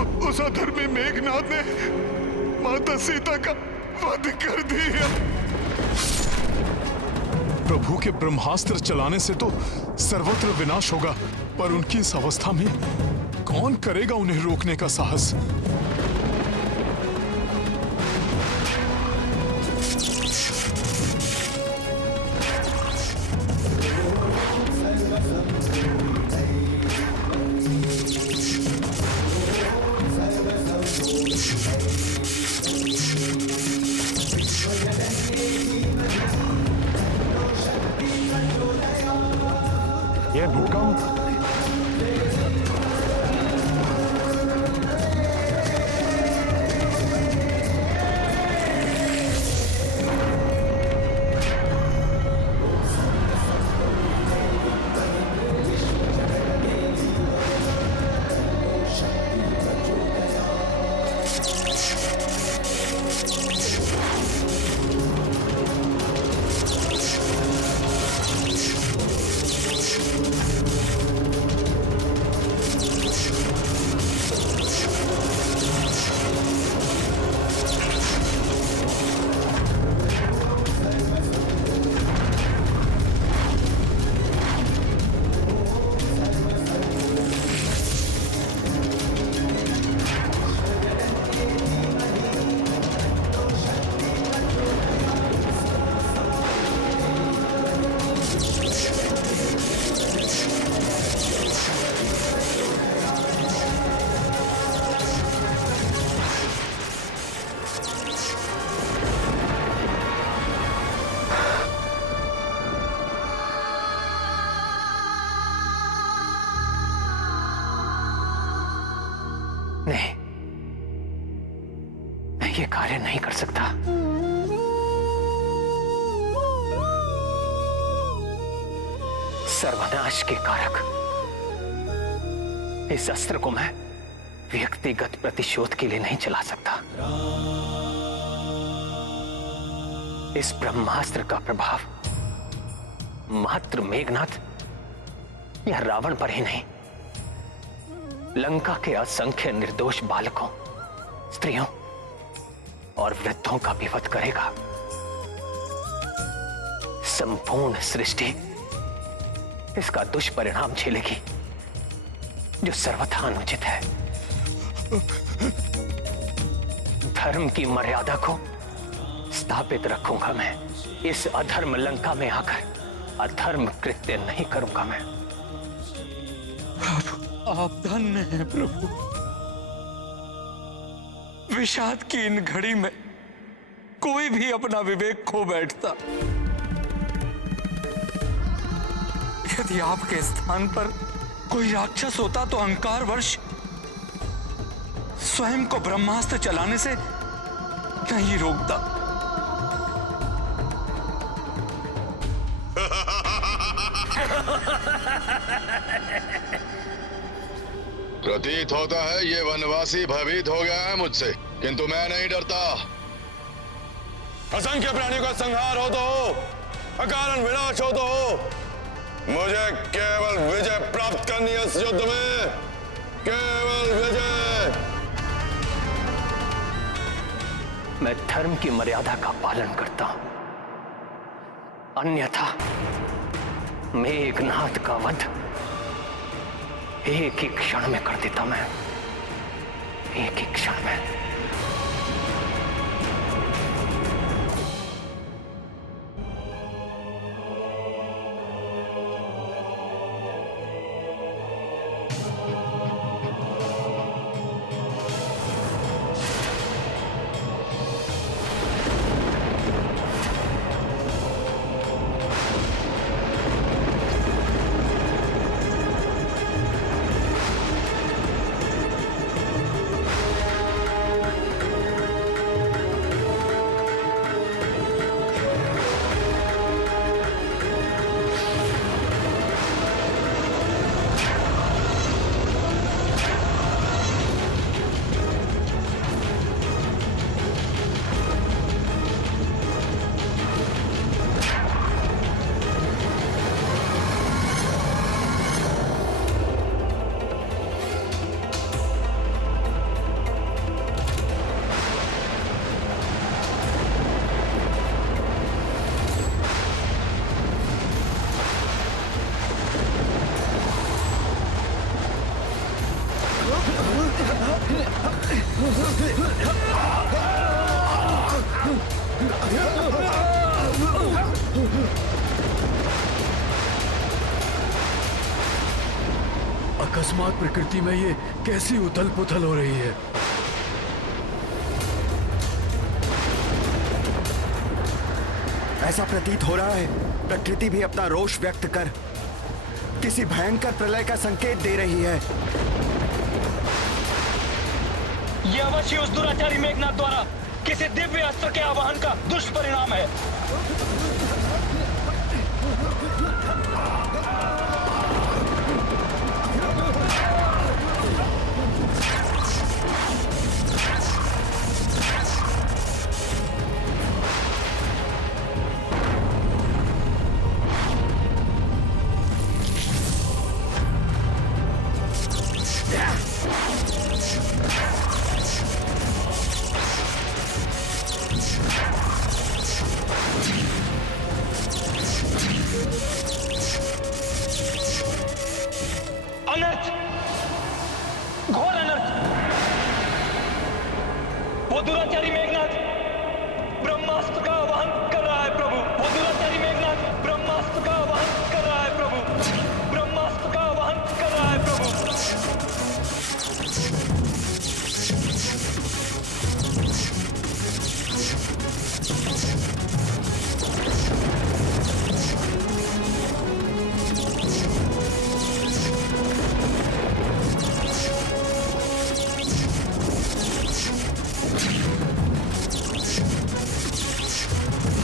उस अधर्मी मेघनाथ ने माता सीता का वध कर दिया। प्रभु के ब्रह्मास्त्र चलाने से तो सर्वत्र विनाश होगा, पर उनकी इस अवस्था में कौन करेगा उन्हें रोकने का साहस? ये भूकंप नहीं, मैं ये कार्य नहीं कर सकता। सर्वनाश के कारक इस अस्त्र को मैं व्यक्तिगत प्रतिशोध के लिए नहीं चला सकता। इस ब्रह्मास्त्र का प्रभाव मात्र मेघनाथ या रावण पर ही नहीं, लंका के असंख्य निर्दोष बालकों, स्त्रियों और वृद्धों का भी वध करेगा। संपूर्ण सृष्टि इसका दुष्परिणाम झेलेगी, जो सर्वथा अनुचित है। धर्म की मर्यादा को स्थापित रखूंगा मैं। इस अधर्म लंका में आकर अधर्म कृत्य नहीं करूंगा मैं। आप धन्य हैं प्रभु। विषाद की इन घड़ी में कोई भी अपना विवेक खो बैठता। यदि आपके स्थान पर कोई राक्षस होता तो अहंकारवश स्वयं को ब्रह्मास्त्र चलाने से नहीं रोकता। प्रतीत होता है ये वनवासी भयभीत हो गया है मुझसे, किंतु मैं नहीं डरता। असंख्य प्राणियों का संहार हो तो हो, अकारण विनाश हो तो हो, मुझे केवल विजय प्राप्त करनी है इस युद्ध में, केवल विजय। मैं धर्म की मर्यादा का पालन करता हूं, अन्यथा मेघनाथ का वध एक ही क्षण में कर देता मैं, एक ही क्षण में। अकस्मात प्रकृति में ये कैसी उथल पुथल हो रही है। ऐसा प्रतीत हो रहा है प्रकृति भी अपना रोष व्यक्त कर किसी भयंकर प्रलय का संकेत दे रही है। यह अवश्य उस दुराचारी मेघनाथ द्वारा किसी दिव्य अस्त्र के आवाहन का दुष्परिणाम है। अनर्थ, घोर अनर्थ। वो दुराचारी मेघनाथ ब्रह्मास्त्र का आवाहन कर रहा है प्रभु। वो दुराचारी मेघनाथ ब्रह्मास्त्र का आवाहन कर रहा है प्रभु। ब्रह्मास्त्र का आवाहन कर रहा है प्रभु।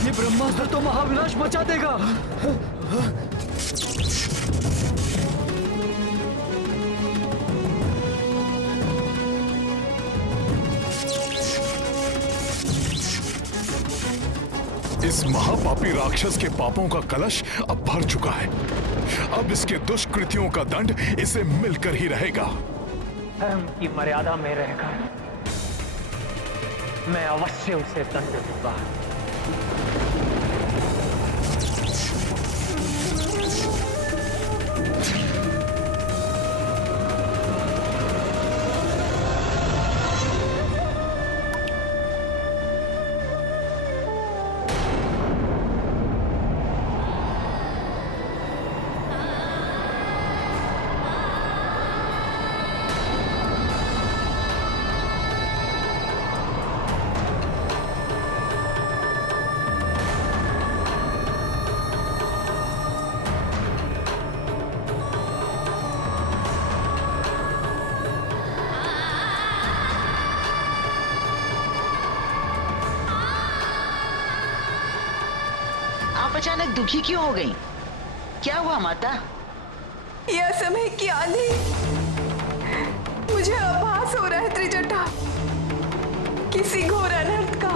ये ब्रह्मास्त्र तो महाविनाश मचा देगा। इस महापापी राक्षस के पापों का कलश अब भर चुका है। अब इसके दुष्कृतियों का दंड इसे मिलकर ही रहेगा। धर्म की मर्यादा में रहकर मैं अवश्य उसे दंड दूंगा। आप अचानक दुखी क्यों हो गई? क्या हुआ माता? यह समय क्या नहीं, मुझे आभास हो रहा है त्रिजटा किसी घोर अनर्थ का।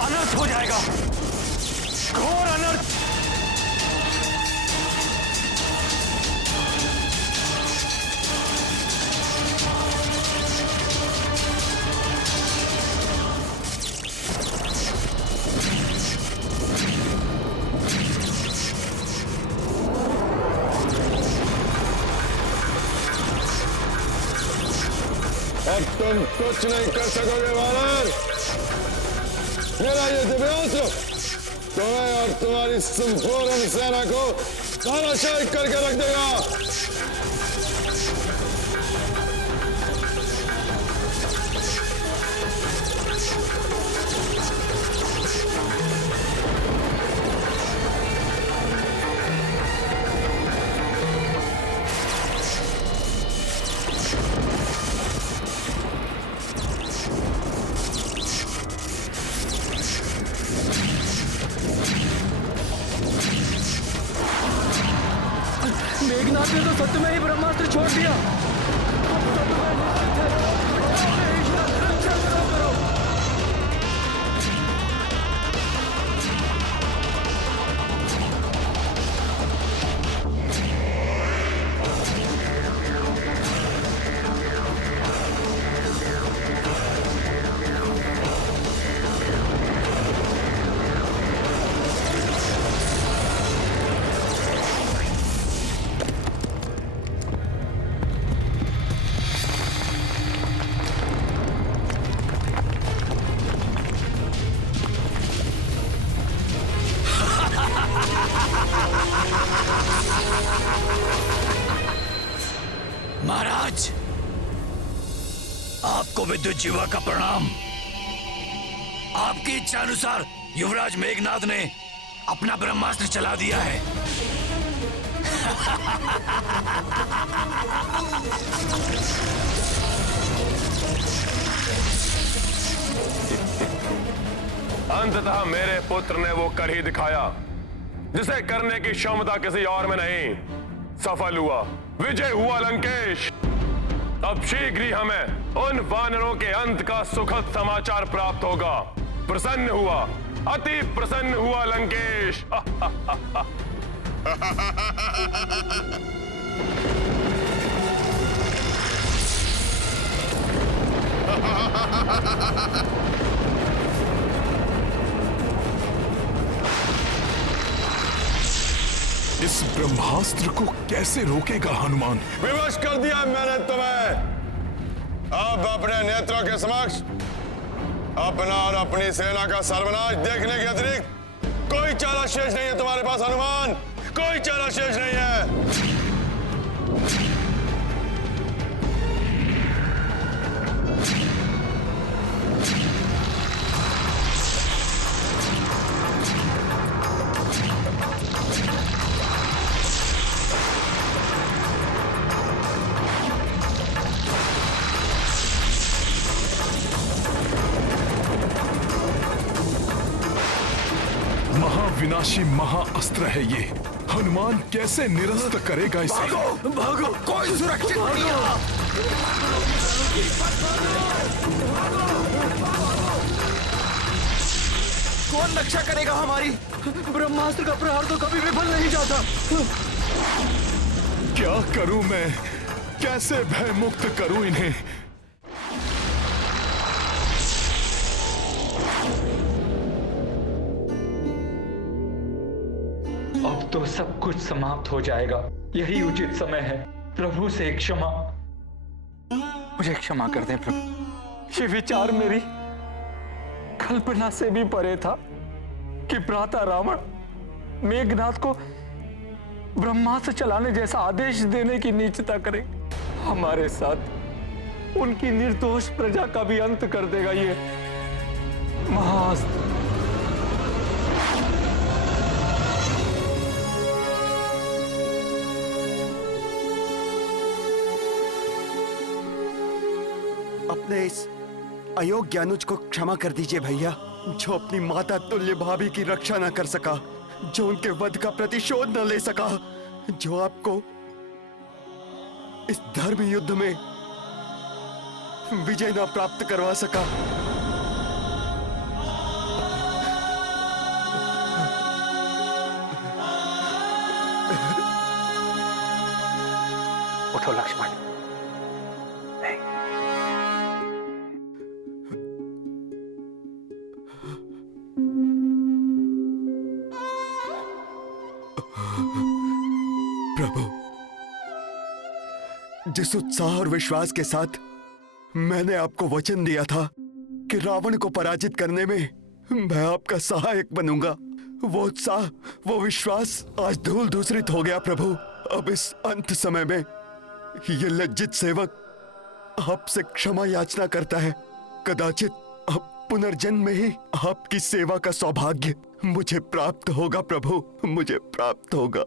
अनर्थ हो जाएगा, घोर अनर्थ। अब तुम कुछ नहीं कर सकोगे वानर। मेरा ये दिव्यास्त्र तुम्हें और तुम्हारी संपूर्ण सेना को धराशायी करके रख देगा। मेघनाथ ने तो सत्य में ही ब्रह्मास्त्र छोड़ दिया। युवराज, आपको विद्युत जीवा का प्रणाम। आपकी इच्छा अनुसार युवराज मेघनाद ने अपना ब्रह्मास्त्र चला दिया है। अंततः मेरे पुत्र ने वो कर ही दिखाया जिसे करने की क्षमता किसी और में नहीं। सफल हुआ, विजय हुआ लंकेश। अब शीघ्र ही हमें उन वानरों के अंत का सुखद समाचार प्राप्त होगा। प्रसन्न हुआ, अति प्रसन्न हुआ लंकेश। इस ब्रह्मास्त्र को कैसे रोकेगा हनुमान? विवश कर दिया मैंने तुम्हें। अब अपने नेत्रों के समक्ष अपना और अपनी सेना का सर्वनाश देखने के अतिरिक्त कोई चारा शेष नहीं है तुम्हारे पास हनुमान, कोई चारा शेष नहीं है। महाविनाशी महाअस्त्र है ये। हनुमान कैसे निरस्त करेगा इसे? भागो, भागो, कोई सुरक्षित नहीं है। कौन रक्षा करेगा हमारी? ब्रह्मास्त्र का प्रहार तो कभी विफल नहीं जाता। क्या करूं मैं? कैसे भय मुक्त करूं इन्हें? अब तो सब कुछ समाप्त हो जाएगा। यही उचित समय है। प्रभु से क्षमा, मुझे क्षमा कर दें प्रभु। ये विचार मेरी कल्पना से भी परे था कि भ्राता रावण मेघनाद को ब्रह्मास्त्र चलाने जैसा आदेश देने की नीचता करे। हमारे साथ उनकी निर्दोष प्रजा का भी अंत कर देगा ये महाअस्त्र। अपने इस अयोग्य अनुज को क्षमा कर दीजिए भैया, जो अपनी माता तुल्य भाभी की रक्षा न कर सका, जो उनके वध का प्रतिशोध न ले सका, जो आपको इस धर्म युद्ध में विजय न प्राप्त करवा सका। उठो लक्ष्मण। प्रभु, जिस उत्साह और विश्वास के साथ मैंने आपको वचन दिया था कि रावण को पराजित करने में मैं आपका सहायक बनूंगा, वो उत्साह, वो विश्वास आज धूल धूसरित हो गया प्रभु। अब इस अंत समय में ये लज्जित सेवक आपसे क्षमा याचना करता है। कदाचित अब पुनर्जन्म में ही आपकी सेवा का सौभाग्य मुझे प्राप्त होगा प्रभु, मुझे प्राप्त होगा।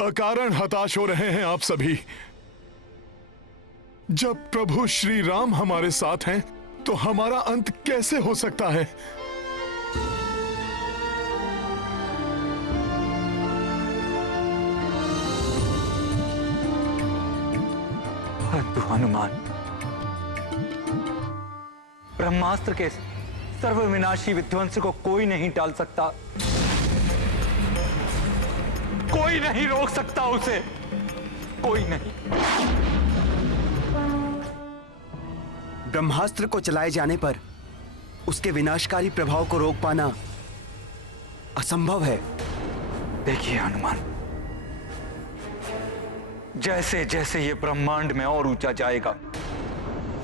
अकारण हताश हो रहे हैं आप सभी। जब प्रभु श्री राम हमारे साथ हैं तो हमारा अंत कैसे हो सकता है? परंतु हनुमान, ब्रह्मास्त्र के सर्वविनाशी विध्वंस को कोई नहीं टाल सकता, कोई नहीं रोक सकता उसे, कोई नहीं। ब्रह्मास्त्र को चलाए जाने पर उसके विनाशकारी प्रभाव को रोक पाना असंभव है। देखिए हनुमान, जैसे जैसे ये ब्रह्मांड में और ऊंचा जाएगा,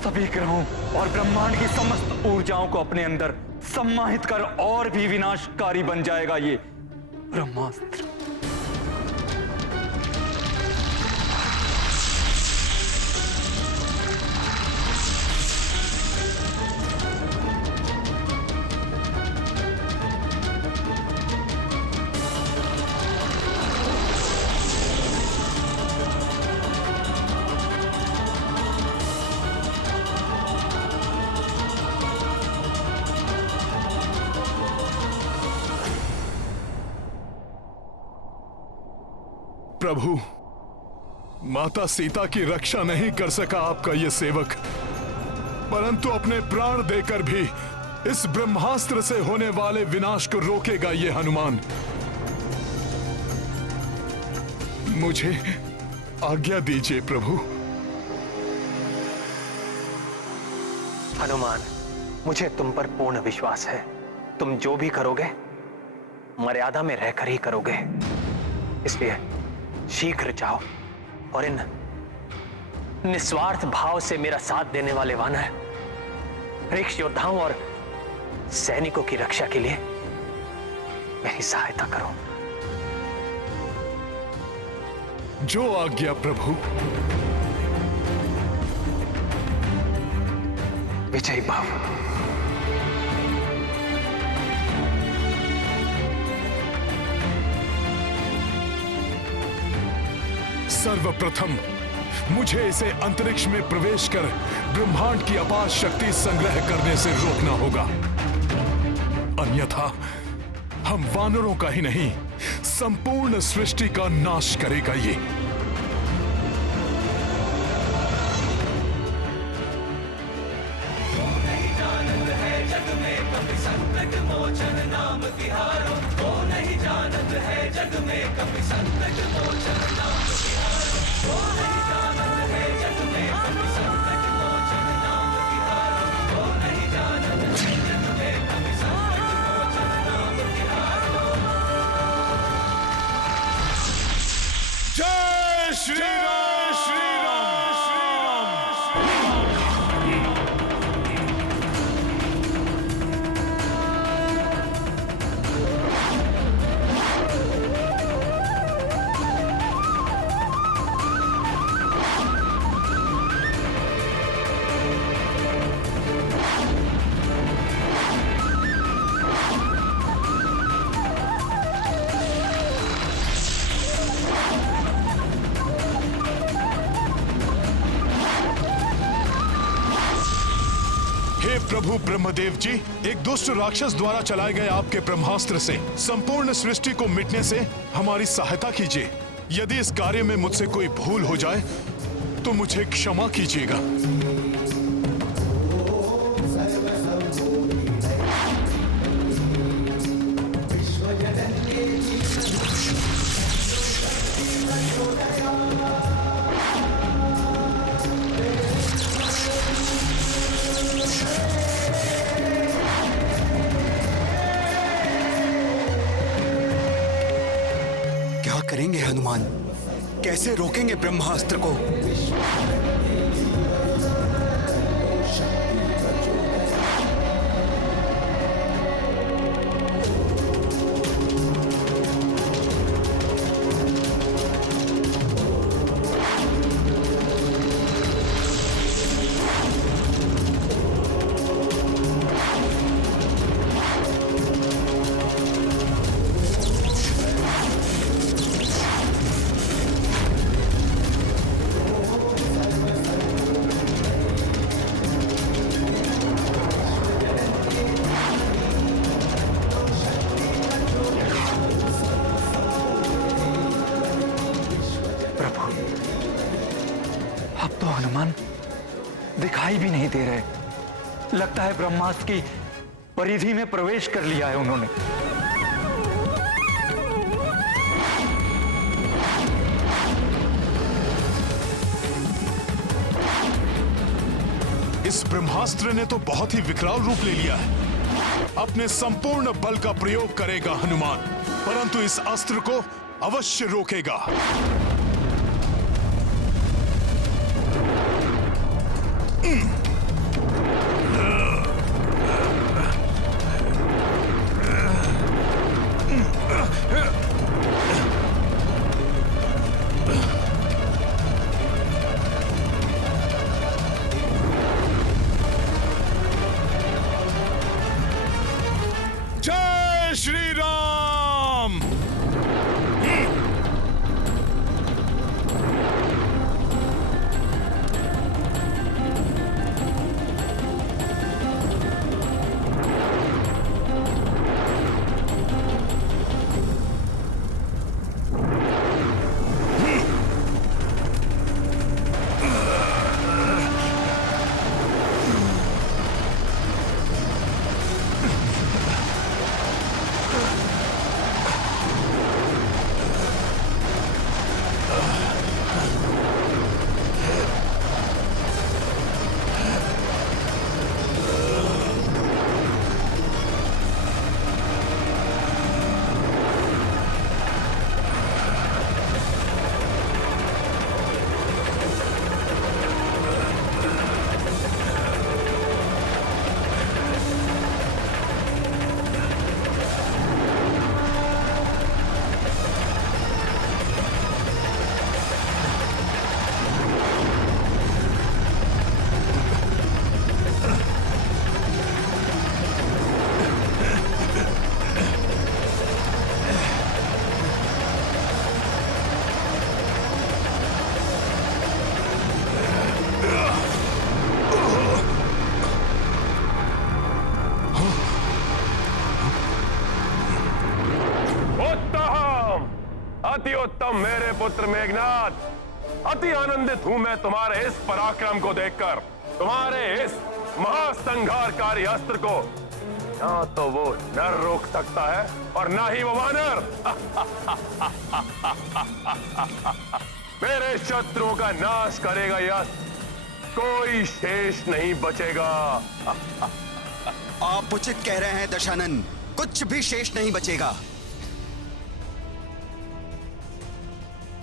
सभी ग्रहों और ब्रह्मांड की समस्त ऊर्जाओं को अपने अंदर सम्माहित कर और भी विनाशकारी बन जाएगा ये ब्रह्मास्त्र। प्रभु, माता सीता की रक्षा नहीं कर सका आपका ये सेवक, परंतु अपने प्राण देकर भी इस ब्रह्मास्त्र से होने वाले विनाश को रोकेगा ये हनुमान। मुझे आज्ञा दीजिए प्रभु। हनुमान, मुझे तुम पर पूर्ण विश्वास है। तुम जो भी करोगे मर्यादा में रहकर ही करोगे, इसलिए शीघ्र जाओ और इन निस्वार्थ भाव से मेरा साथ देने वाले वानर, वृक्ष योद्धाओं और सैनिकों की रक्षा के लिए मेरी सहायता करो। जो आज्ञा प्रभु। विजयी भव। सर्वप्रथम मुझे इसे अंतरिक्ष में प्रवेश कर ब्रह्मांड की अपार शक्ति संग्रह करने से रोकना होगा, अन्यथा हम वानरों का ही नहीं संपूर्ण सृष्टि का नाश करेगा ये। जय श्री राम, श्री राम, श्री राम। हे प्रभु ब्रह्मदेव जी, एक दुष्ट राक्षस द्वारा चलाए गए आपके ब्रह्मास्त्र से संपूर्ण सृष्टि को मिटने से हमारी सहायता कीजिए। यदि इस कार्य में मुझसे कोई भूल हो जाए तो मुझे क्षमा कीजिएगा। क्या करेंगे हनुमान? कैसे रोकेंगे ब्रह्मास्त्र को? अब तो हनुमान दिखाई भी नहीं दे रहे। लगता है ब्रह्मास्त्र की परिधि में प्रवेश कर लिया है उन्होंने। इस ब्रह्मास्त्र ने तो बहुत ही विकराल रूप ले लिया है। अपने संपूर्ण बल का प्रयोग करेगा हनुमान, परंतु इस अस्त्र को अवश्य रोकेगा। जय श्री राम। मेरे पुत्र मेघनाथ, अति आनंदित हूं मैं तुम्हारे इस पराक्रम को देखकर, तुम्हारे इस महासंहारकारी अस्त्र को। ना तो वो नर रोक सकता है और ना ही वो वानर। मेरे शत्रुओं का नाश करेगा यह अस्त्र, कोई शेष नहीं बचेगा। आप उचित कह रहे हैं दशानन, कुछ भी शेष नहीं बचेगा,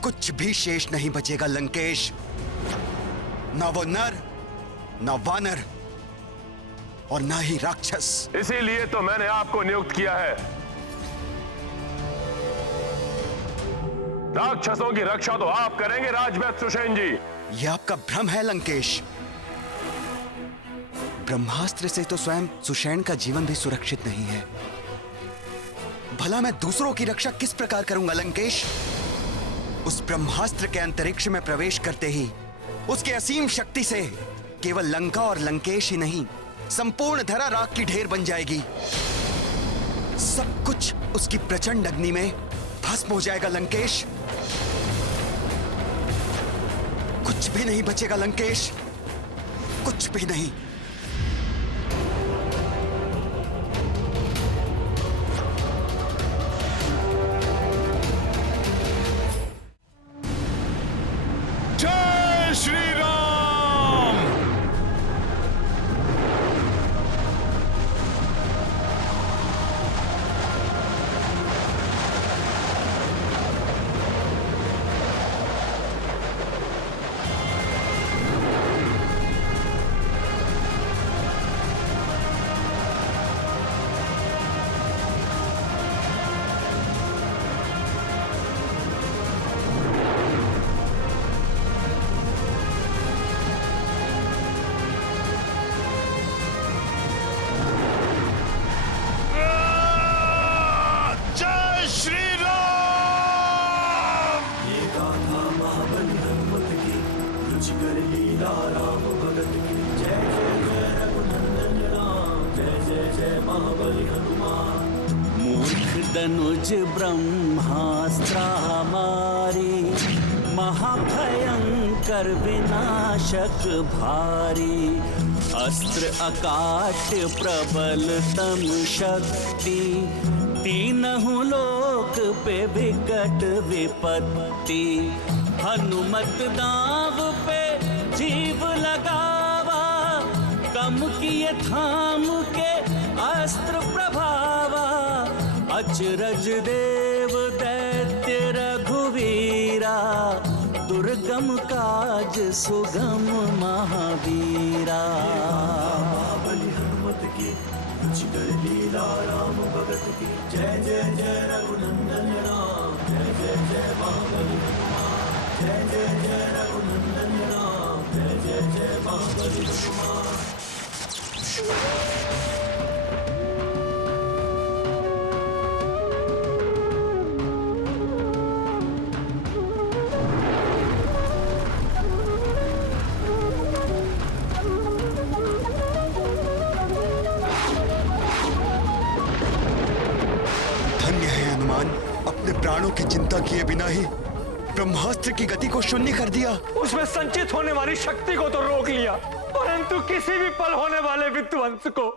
कुछ भी शेष नहीं बचेगा लंकेश। ना वो नर, ना वानर और ना ही राक्षस। इसीलिए तो मैंने आपको नियुक्त किया है। राक्षसों की रक्षा तो आप करेंगे राजवैद्य सुषेण जी। यह आपका भ्रम है लंकेश। ब्रह्मास्त्र से तो स्वयं सुषेण का जीवन भी सुरक्षित नहीं है, भला मैं दूसरों की रक्षा किस प्रकार करूंगा लंकेश? उस ब्रह्मास्त्र के अंतरिक्ष में प्रवेश करते ही उसके असीम शक्ति से केवल लंका और लंकेश ही नहीं, संपूर्ण धरा राख की ढेर बन जाएगी। सब कुछ उसकी प्रचंड अग्नि में भस्म हो जाएगा लंकेश। कुछ भी नहीं बचेगा लंकेश, कुछ भी नहीं। जय श्री राम। धनुज ब्रह्मास्त्र हमारी, महाभयंकर विनाशक भारी। अस्त्र अकाट्य प्रबल तम शक्ति, तीनहु लोक पे विकट विपत्ति। हनुमत दाव पे जीव लगावा, कम किए थाम के अस्त्र प्रभावा। अचरज देव दैत्य रघुवीरा, दुर्गम काज सुगम महावीरा। हनुमत की लीला राम भगत की, जय जय जय रघुनंदन राम, जय जय जय महाबली हनुमान, जय जय जय रघुनंदन राम, जय जय जय महाबली हनुमान। अपने प्राणों की चिंता किए बिना ही ब्रह्मास्त्र की गति को शून्य कर दिया। उसमें संचित होने वाली शक्ति को तो रोक लिया, परंतु किसी भी पल होने वाले विध्वंस को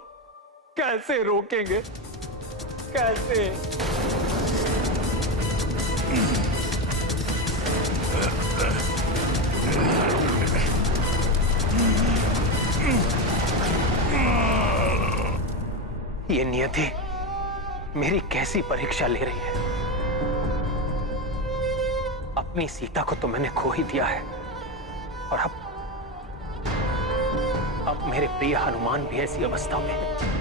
कैसे रोकेंगे? कैसे? ये नियति मेरी कैसी परीक्षा ले रही है। अपनी सीता को तो मैंने खो ही दिया है, और अब मेरे प्रिय हनुमान भी ऐसी अवस्था में है।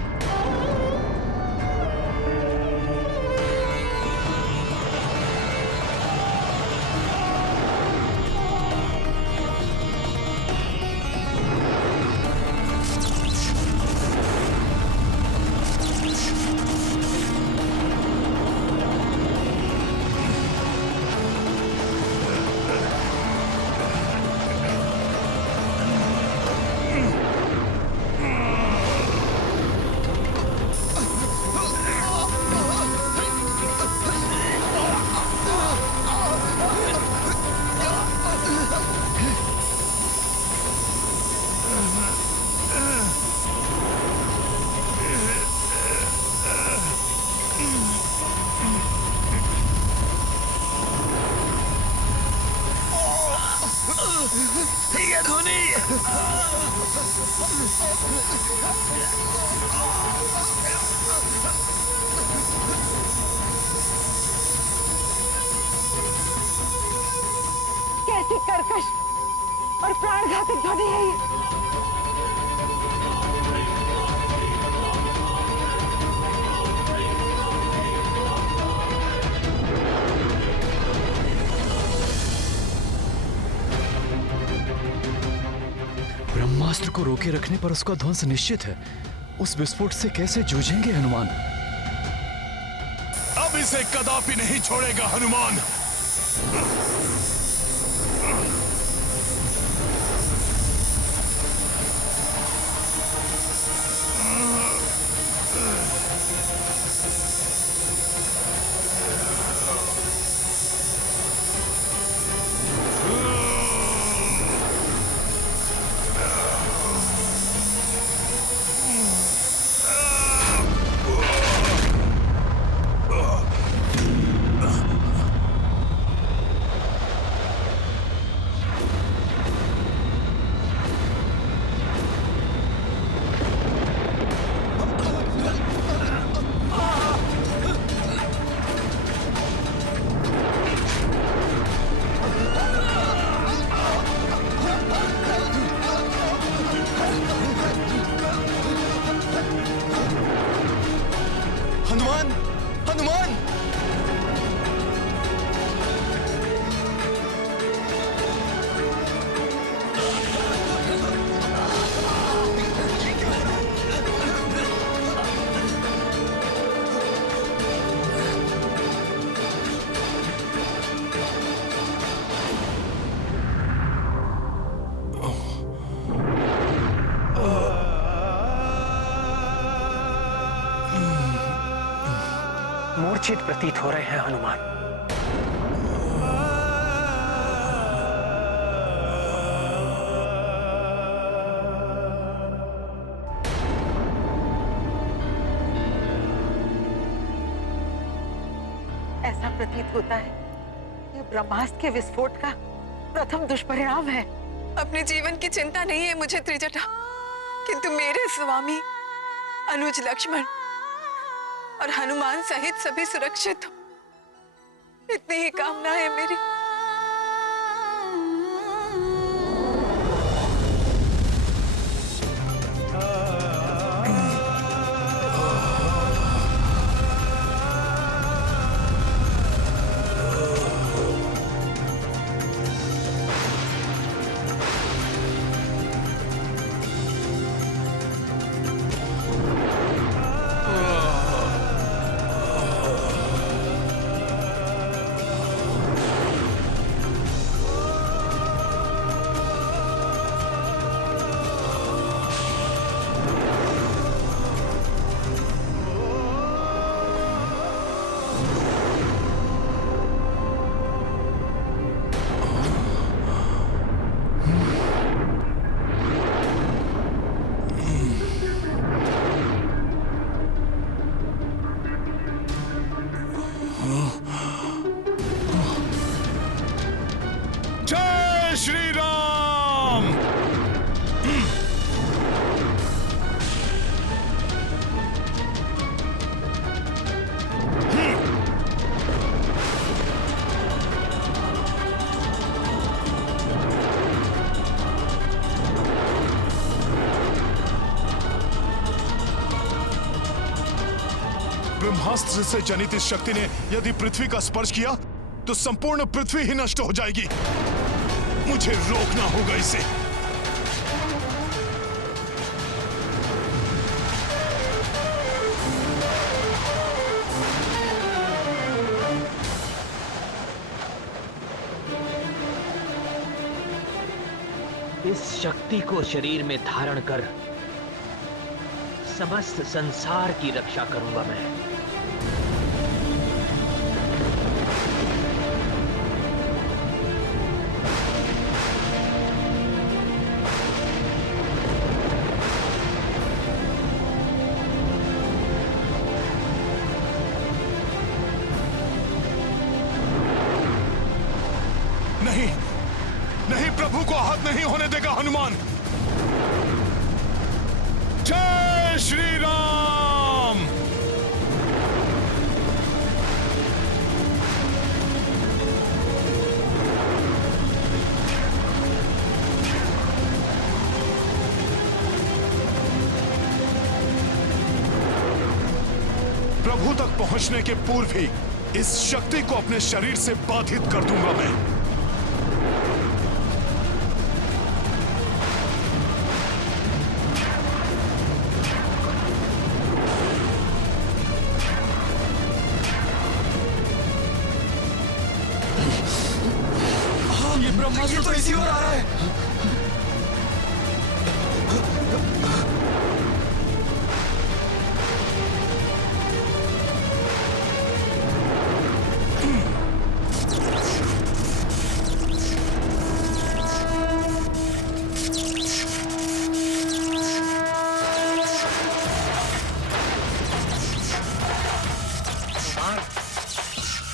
ध्वनि। कैसी कर्कश और प्राणघातक ध्वनि है ये। ब्रह्मास्त्र को रोके रखने पर उसका ध्वंस निश्चित है। उस विस्फोट से कैसे जूझेंगे हनुमान? अब इसे कदापि नहीं छोड़ेगा हनुमान। हनुमान, हनुमान! मूर्छित प्रतीत हो रहे हैं हनुमान। ऐसा प्रतीत होता है कि ब्रह्मास्त्र के विस्फोट का प्रथम दुष्परिणाम है। अपने जीवन की चिंता नहीं है मुझे त्रिजटा, किंतु मेरे स्वामी अनुज लक्ष्मण और हनुमान सहित सभी सुरक्षित हो, इतनी ही कामना है मेरी। जय श्री राम। ब्रह्मास्त्र से जनित इस शक्ति ने यदि पृथ्वी का स्पर्श किया तो संपूर्ण पृथ्वी ही नष्ट हो जाएगी। मुझे रोकना होगा इसे। इस शक्ति को शरीर में धारण कर समस्त संसार की रक्षा करूंगा मैं। नहीं, नहीं, प्रभु को आहत नहीं होने देगा हनुमान। जय श्री राम। प्रभु तक पहुंचने के पूर्व ही इस शक्ति को अपने शरीर से बाधित कर दूंगा मैं। ये ब्रह्मास्त्र तो इसी ओर आ रहा है।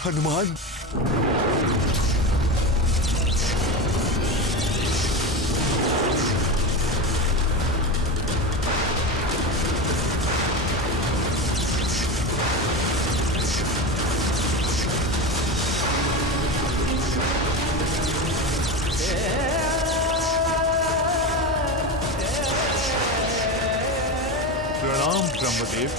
हनुमान, प्रणाम ब्रह्मदेव।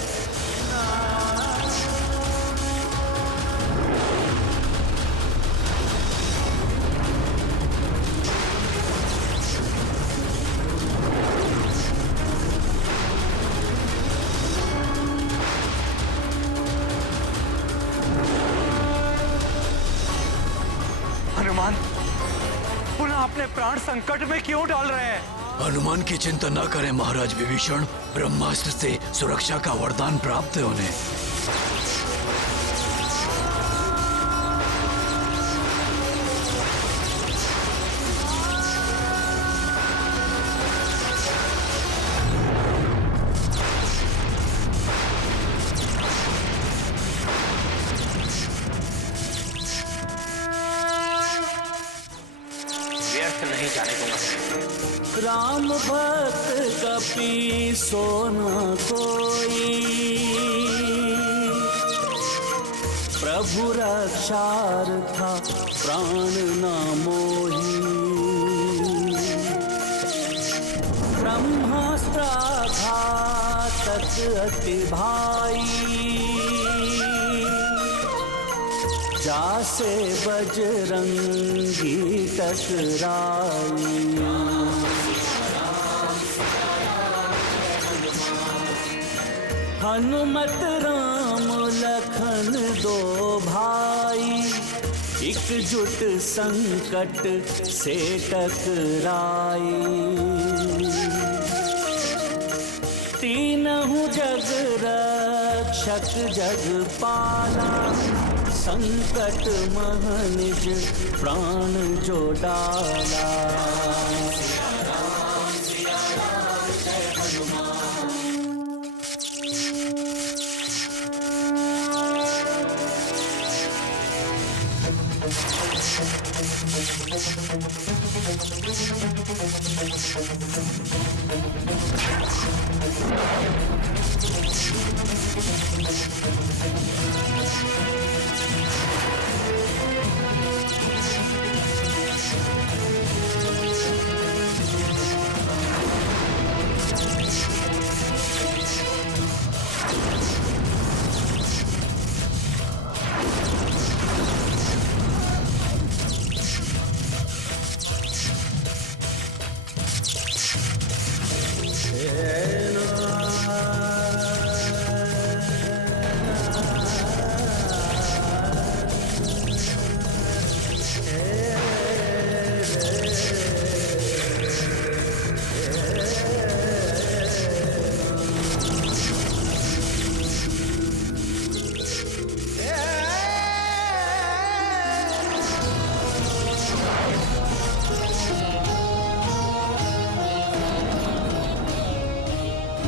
हनुमान, पुनः अपने प्राण संकट में क्यों डाल रहे हैं? हनुमान की चिंता न करें महाराज विभीषण, ब्रह्मास्त्र से सुरक्षा का वरदान प्राप्त है उन्हें। व्यर्थ नहीं जाने दूंगा। राम भक्त कपि सोना कोई, प्रभु रक्षार्था प्राण न मोही। ब्रह्मास्त्र घातक अति भाई, जासे बजरंगी टकराई। हनुमत राम लखन दो भाई, एकजुट संकट से टकराई। तीनहु जग रक्षक जग पाला, संकट मह निज प्राण जो डाला।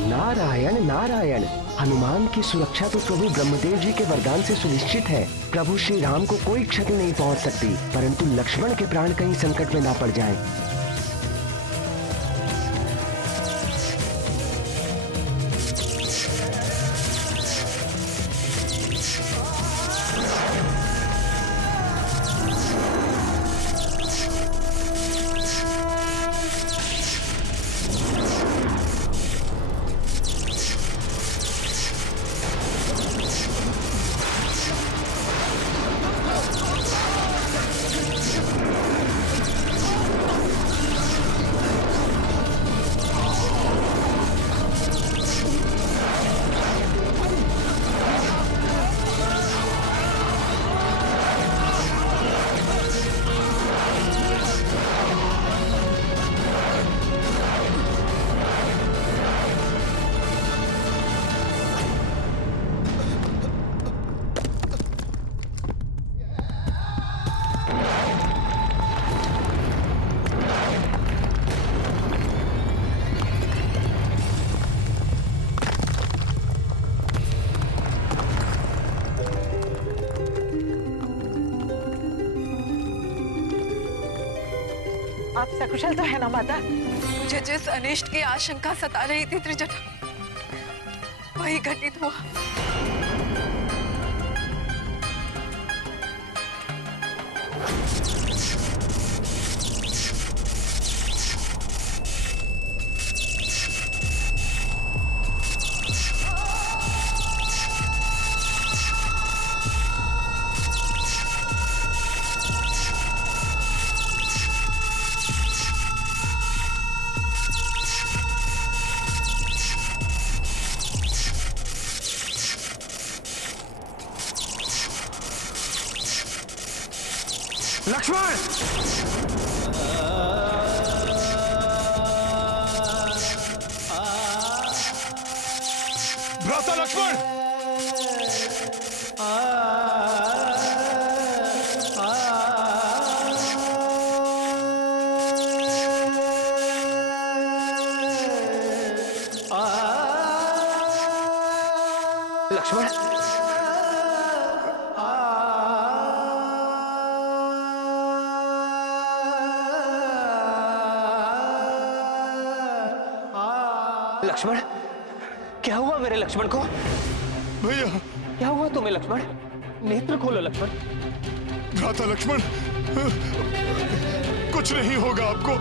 नारायण नारायण। हनुमान की सुरक्षा तो प्रभु ब्रह्मदेव जी के वरदान से सुनिश्चित है। प्रभु श्री राम को कोई क्षति नहीं पहुंच सकती, परंतु लक्ष्मण के प्राण कहीं संकट में ना पड़ जाएं। आप सकुशल तो है ना माता? मुझे जिस अनिष्ट की आशंका सता रही थी त्रिजटा, वही घटित हुआ। लक्ष्मण! भ्राता लक्ष्मण! लक्ष्मण! लक्ष्मण, क्या हुआ मेरे लक्ष्मण को? भैया, क्या हुआ तुम्हें लक्ष्मण? नेत्र खोलो लक्ष्मण। भ्राता लक्ष्मण, कुछ नहीं होगा आपको।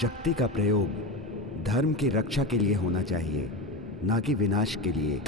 शक्ति का प्रयोग धर्म की रक्षा के लिए होना चाहिए, ना कि विनाश के लिए।